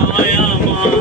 মায়া মা